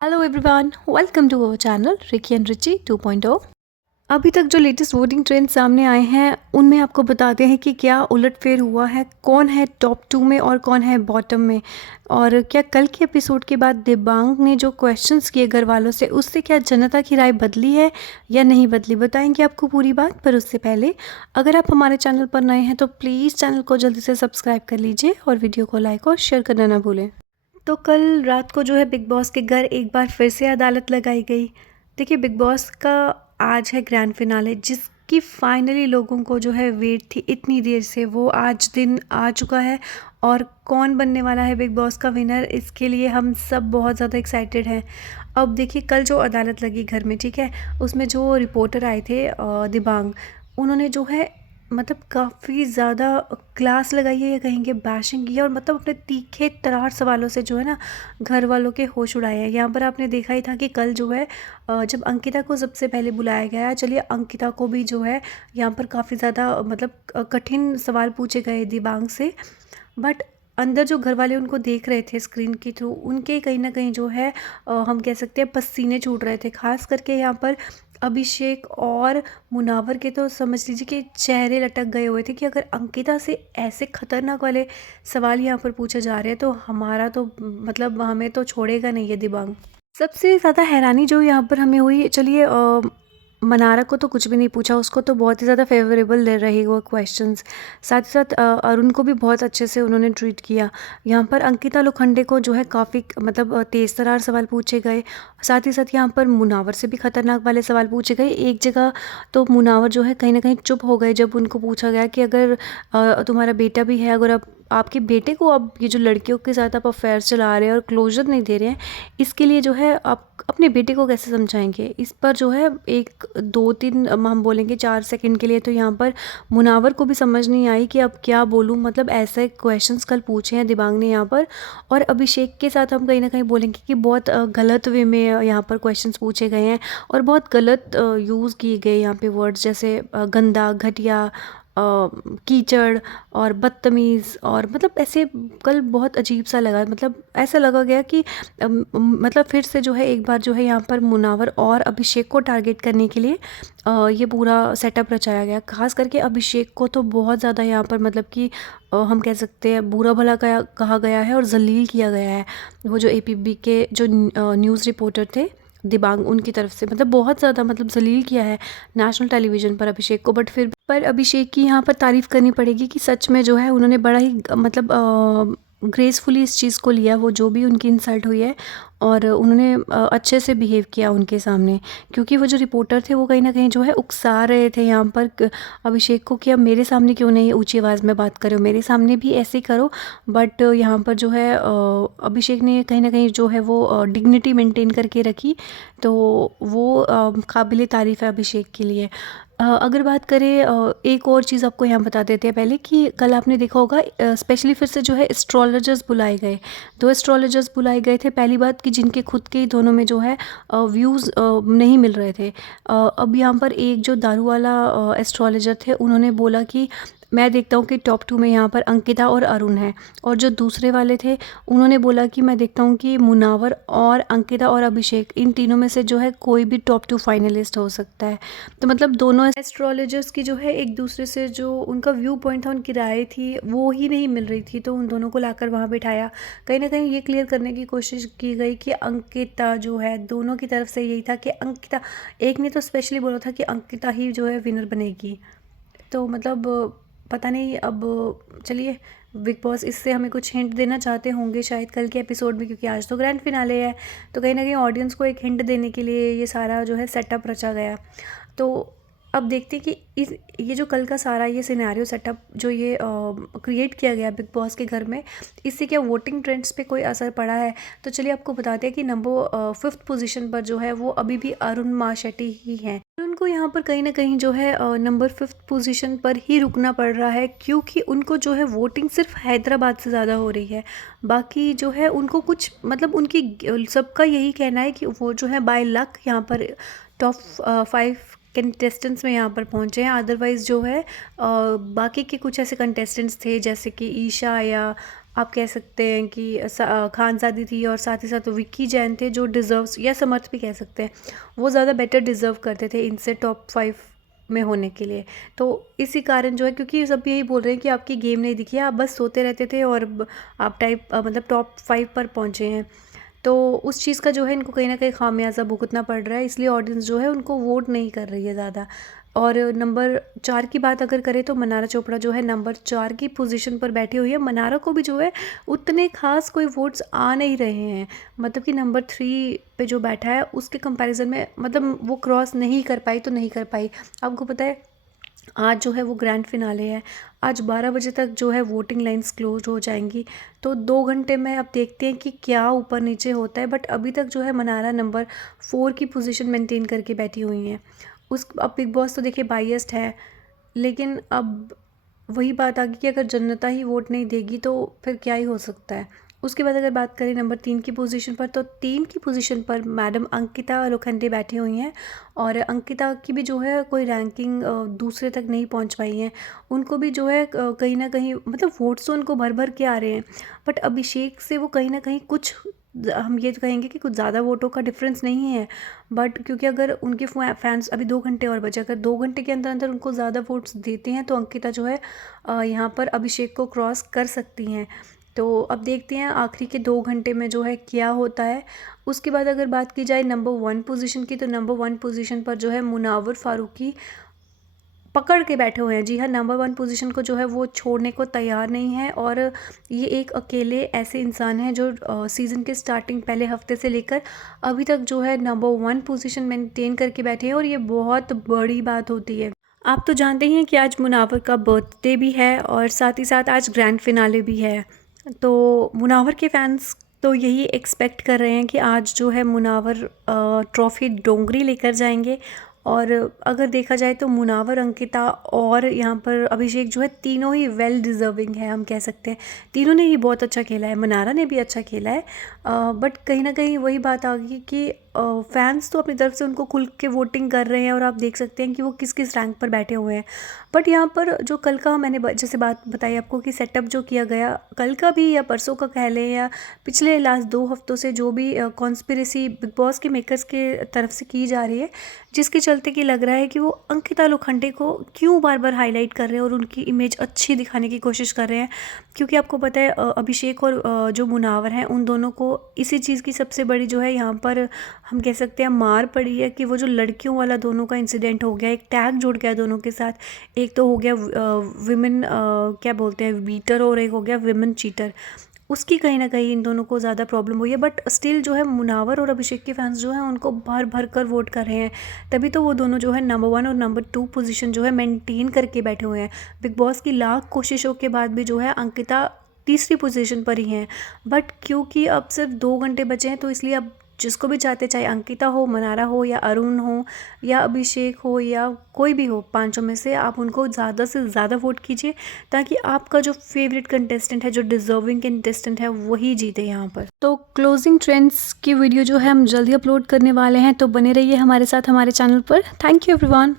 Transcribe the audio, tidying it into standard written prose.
Hello everyone, welcome to our channel Ricky and Richie 2.0। अभी तक जो लेटेस्ट वोटिंग ट्रेंड सामने आए हैं उनमें आपको बताते हैं कि क्या उलटफेर हुआ है, कौन है टॉप 2 में और कौन है बॉटम में, और क्या कल के एपिसोड के बाद दिबांग ने जो क्वेश्चंस किए घर वालों से उससे क्या जनता की राय बदली है या नहीं बदली। बताएंगे आपको पूरी बात। पर उससे पहले अगर आप हमारे चैनल पर नए हैं तो प्लीज़ चैनल को जल्दी से सब्सक्राइब कर लीजिए और वीडियो को लाइक और शेयर करना ना भूलें। तो कल रात को जो है बिग बॉस के घर एक बार फिर से अदालत लगाई गई। देखिए, बिग बॉस का आज है ग्रैंड फिनाले, जिसकी फाइनली लोगों को जो है वेट थी इतनी देर से, वो आज दिन आ चुका है। और कौन बनने वाला है बिग बॉस का विनर, इसके लिए हम सब बहुत ज़्यादा एक्साइटेड हैं। अब देखिए, कल जो अदालत लगी घर में, ठीक है, उसमें जो रिपोर्टर आए थे दिबांग, उन्होंने जो है मतलब काफ़ी ज़्यादा क्लास लगाई है या कहेंगे बैशिंग की है, और मतलब अपने तीखे तरार सवालों से जो है ना घर वालों के होश उड़ाए हैं। यहाँ पर आपने देखा ही था कि कल जो है जब अंकिता को सबसे पहले बुलाया गया, चलिए अंकिता को भी जो है यहाँ पर काफ़ी ज़्यादा मतलब कठिन सवाल पूछे गए दिबांग से। बट अंदर जो घर वाले उनको देख रहे थे स्क्रीन के थ्रू, उनके कहीं ना कहीं जो है हम कह सकते हैं पसीने छूट रहे थे। खास करके यहाँ पर अभिषेक और मुनावर के तो समझ लीजिए कि चेहरे लटक गए हुए थे कि अगर अंकिता से ऐसे खतरनाक वाले सवाल यहाँ पर पूछे जा रहे हैं तो हमारा तो मतलब हमें तो छोड़ेगा नहीं ये दिबांग। सबसे ज़्यादा हैरानी जो यहाँ पर हमें हुई, चलिए मनारा को तो कुछ भी नहीं पूछा, उसको तो बहुत ही ज़्यादा फेवरेबल ले रही वो क्वेश्चंस। साथ ही साथ अरुण को भी बहुत अच्छे से उन्होंने ट्रीट किया। यहाँ पर अंकिता लोखंडे को जो है काफ़ी मतलब तेज़ तरार सवाल पूछे गए। साथ ही साथ यहाँ पर मुनावर से भी खतरनाक वाले सवाल पूछे गए। एक जगह तो मुनावर जो है कहीं ना कहीं चुप हो गए जब उनको पूछा गया कि अगर तुम्हारा बेटा भी है, अगर आप आपके बेटे को अब ये जो लड़कियों के साथ आप अफेयर चला रहे हैं और क्लोजर नहीं दे रहे हैं, इसके लिए जो है आप अपने बेटे को कैसे समझाएंगे। इस पर जो है एक दो तीन हम बोलेंगे 4 सेकंड के लिए तो यहाँ पर मुनावर को भी समझ नहीं आई कि अब क्या बोलूँ। मतलब ऐसे क्वेश्चंस कल पूछे हैं दिबांग ने यहाँ पर। और अभिषेक के साथ हम कहीं ना कहीं बोलेंगे कि बहुत गलत वे में यहाँ पर क्वेश्चंस पूछे गए हैं और बहुत गलत यूज़ किए गए यहाँ पे वर्ड्स, जैसे गंदा, घटिया, कीचड़ और बदतमीज़, और मतलब ऐसे कल बहुत अजीब सा लगा। मतलब ऐसा लगा गया कि मतलब फिर से जो है एक बार जो है यहाँ पर मुनावर और अभिषेक को टारगेट करने के लिए ये पूरा सेटअप रचाया गया। खास करके अभिषेक को तो बहुत ज़्यादा यहाँ पर मतलब कि हम कह सकते हैं बुरा भला कहा गया है और जलील किया गया है। वो जो एपीबी के जो न्यूज़ रिपोर्टर थे दिबांग, उनकी तरफ से मतलब बहुत ज़्यादा मतलब जलील किया है नेशनल टेलीविज़न पर अभिषेक को। बट फिर पर अभिषेक की यहाँ पर तारीफ़ करनी पड़ेगी कि सच में जो है उन्होंने बड़ा ही मतलब ग्रेसफुली इस चीज़ को लिया, वो जो भी उनकी इंसल्ट हुई है, और उन्होंने अच्छे से बिहेव किया उनके सामने। क्योंकि वो जो रिपोर्टर थे वो कहीं ना कहीं जो है उकसा रहे थे यहाँ पर अभिषेक को कि अब मेरे सामने क्यों नहीं ऊंची आवाज़ में बात करो, मेरे सामने भी ऐसे ही करो। बट यहाँ पर जो है अभिषेक ने कहीं ना कहीं जो है वो डिग्निटी मेंटेन करके रखी। तो वो काबिल तारीफ़ है अभिषेक के लिए। अगर बात करें एक और चीज़ आपको यहाँ बता देते हैं पहले कि कल आपने देखा होगा स्पेशली फिर से जो है एस्ट्रोलॉजर्स बुलाए गए। 2 एस्ट्रोलॉजर्स बुलाए गए थे। पहली बात कि जिनके खुद के ही दोनों में जो है व्यूज़ नहीं मिल रहे थे। अब यहाँ पर एक जो दारू वाला एस्ट्रोलॉजर थे, उन्होंने बोला कि मैं देखता हूँ कि टॉप 2 में यहाँ पर अंकिता और अरुण है। और जो दूसरे वाले थे उन्होंने बोला कि मैं देखता हूँ कि मुनावर और अंकिता और अभिषेक, इन तीनों में से जो है कोई भी टॉप 2 फाइनलिस्ट हो सकता है। तो मतलब दोनों एस्ट्रोलॉजर्स की जो है एक दूसरे से जो उनका व्यू पॉइंट था, उनकी राय थी, वो ही नहीं मिल रही थी। तो उन दोनों को लाकर वहाँ बिठाया। कहीं ना कहीं ये क्लियर करने की कोशिश की गई कि अंकिता जो है, दोनों की तरफ से यही था कि अंकिता, एक ने तो स्पेशली बोला था कि अंकिता ही जो है विनर बनेगी। तो मतलब पता नहीं अब, चलिए बिग बॉस इससे हमें कुछ हिंट देना चाहते होंगे शायद कल के एपिसोड में, क्योंकि आज तो ग्रैंड फिनाले है। तो कहीं ना कहीं ऑडियंस को एक हिंट देने के लिए ये सारा जो है सेटअप रचा गया। तो अब देखते हैं कि ये जो कल का सारा ये सिनेरियो सेटअप जो ये क्रिएट किया गया बिग बॉस के घर में, इससे क्या वोटिंग ट्रेंड्स पे कोई असर पड़ा है। तो चलिए आपको बताते हैं कि नंबर 5th पोजीशन पर जो है वो अभी भी अरुण माशेट्टी ही हैं। उनको यहाँ पर कहीं ना कहीं जो है नंबर 5th पोजीशन पर ही रुकना पड़ रहा है, क्योंकि उनको जो है वोटिंग सिर्फ हैदराबाद से ज़्यादा हो रही है। बाकी जो है उनको कुछ मतलब उनकी सबका यही कहना है कि वो जो है बाय लक यहाँ पर टॉप 5 कंटेस्टेंट्स में यहाँ पर पहुँचे हैं। अदरवाइज़ जो है बाकी के कुछ ऐसे कंटेस्टेंट्स थे जैसे कि ईशा या आप कह सकते हैं कि खानज़ादी थी और साथ ही साथ विक्की जैन थे जो डिज़र्व्स, या समर्थ भी कह सकते हैं, वो ज़्यादा बेटर डिज़र्व करते थे इनसे टॉप 5 में होने के लिए। तो इसी कारण जो है, क्योंकि सब यही बोल रहे हैं कि आपकी गेम नहीं दिखी है, आप बस सोते रहते थे और आप मतलब टॉप 5 पर पहुँचे हैं। तो उस चीज़ का जो है इनको कहीं न कहीं खामियाज़ा भुगतना पड़ रहा है, इसलिए ऑडियंस जो है उनको वोट नहीं कर रही है ज़्यादा। और नंबर 4 की बात अगर करें तो मनारा चोपड़ा जो है नंबर 4 की पोजीशन पर बैठी हुई है। मनारा को भी जो है उतने ख़ास कोई वोट्स आ नहीं रहे हैं, मतलब कि नंबर 3 पे जो बैठा है उसके कंपैरिज़न में, मतलब वो क्रॉस नहीं कर पाई तो नहीं कर पाई। आपको पता है आज जो है वो ग्रैंड फिनाले है। आज 12 बजे तक जो है वोटिंग लाइन्स क्लोज हो जाएंगी, तो 2 घंटे में अब देखते हैं कि क्या ऊपर नीचे होता है। बट अभी तक जो है मनारा नंबर 4 की पोजीशन मेंटेन करके बैठी हुई हैं। अब बिग बॉस तो देखिए बायस्ड है, लेकिन अब वही बात आ गई कि अगर जनता ही वोट नहीं देगी तो फिर क्या ही हो सकता है। उसके बाद अगर बात करें नंबर 3 की पोजीशन पर, तो 3 की पोजीशन पर मैडम अंकिता लोखंडे बैठी हुई हैं। और अंकिता की भी जो है कोई रैंकिंग दूसरे तक नहीं पहुंच पाई है। उनको भी जो है कहीं ना कहीं, मतलब वोट्स तो उनको भर भर के आ रहे हैं, बट अभिषेक से वो कहीं ना कहीं कुछ, हम ये तो कहेंगे कि कुछ ज़्यादा वोटों का डिफरेंस नहीं है। बट क्योंकि अगर उनके फैंस अभी 2 घंटे और बचे, अगर 2 घंटे के अंदर अंदर उनको ज़्यादा वोट्स देते हैं तो अंकिता जो है यहाँ पर अभिषेक को क्रॉस कर सकती हैं। तो अब देखते हैं आखिरी के 2 घंटे में जो है क्या होता है। उसके बाद अगर बात की जाए नंबर 1 पोजीशन की, तो नंबर 1 पोजीशन पर जो है मुनावर फारूकी पकड़ के बैठे हुए हैं। जी हाँ, नंबर 1 पोजीशन को जो है वो छोड़ने को तैयार नहीं है। और ये एक अकेले ऐसे इंसान हैं जो सीज़न के स्टार्टिंग पहले हफ्ते से लेकर अभी तक जो है नंबर 1 पोजीशन मेंटेन करके बैठे हैं, और ये बहुत बड़ी बात होती है। आप तो जानते ही हैं कि आज मुनावर का बर्थडे भी है और साथ ही साथ आज ग्रैंड फिनाले भी है। तो मुनावर के फैंस तो यही एक्सपेक्ट कर रहे हैं कि आज जो है मुनावर ट्रॉफ़ी डोंगरी लेकर जाएंगे। और अगर देखा जाए तो मुनावर, अंकिता और यहाँ पर अभिषेक जो है तीनों ही वेल डिज़र्विंग है, हम कह सकते हैं। तीनों ने ही बहुत अच्छा खेला है, मनारा ने भी अच्छा खेला है। बट कहीं ना कहीं वही बात आ गई कि फैंस तो अपनी तरफ से उनको खुल के वोटिंग कर रहे हैं, और आप देख सकते हैं कि वो किस किस रैंक पर बैठे हुए हैं। बट यहाँ पर जो कल का मैंने जैसे बात बताई आपको कि सेटअप जो किया गया कल का भी, या परसों का कह लें, या पिछले लास्ट 2 हफ्तों से जो भी कॉन्स्पिरेसी बिग बॉस के मेकर्स के तरफ से की जा रही है, जिसके चलते कि लग रहा है कि वो अंकिता लोखंडे को क्यों बार बार हाईलाइट कर रहे हैं और उनकी इमेज अच्छी दिखाने की कोशिश कर रहे हैं। क्योंकि आपको पता है अभिषेक और जो मुनावर हैं, उन दोनों को इसी चीज़ की सबसे बड़ी जो है यहाँ पर हम कह सकते हैं मार पड़ी है कि वो जो लड़कियों वाला दोनों का इंसिडेंट हो गया, एक टैग जुड़ गया दोनों के साथ। एक तो हो गया विमेन क्या बोलते हैं बीटर, और एक हो गया विमेन चीटर। उसकी कहीं ना कहीं इन दोनों को ज़्यादा प्रॉब्लम हुई है। बट स्टिल जो है मुनावर और अभिषेक के फैंस जो हैं उनको भर भर कर वोट कर रहे हैं, तभी तो वो दोनों जो है नंबर 1 और नंबर 2 पोजीशन जो है मेंटेन करके बैठे हुए हैं। बिग बॉस की लाख कोशिशों के बाद भी जो है अंकिता तीसरी पोजीशन पर ही हैं। बट क्योंकि अब सिर्फ 2 घंटे बचे हैं, तो इसलिए अब जिसको भी चाहते, चाहे अंकिता हो, मनारा हो, या अरुण हो, या अभिषेक हो, या कोई भी हो, पांचों में से आप उनको ज़्यादा से ज़्यादा वोट कीजिए, ताकि आपका जो फेवरेट कंटेस्टेंट है, जो डिज़र्विंग कंटेस्टेंट है, वही जीते यहाँ पर। तो क्लोजिंग ट्रेंड्स की वीडियो जो है हम जल्दी अपलोड करने वाले हैं, तो बने रहिए हमारे साथ हमारे चैनल पर। Thank you everyone.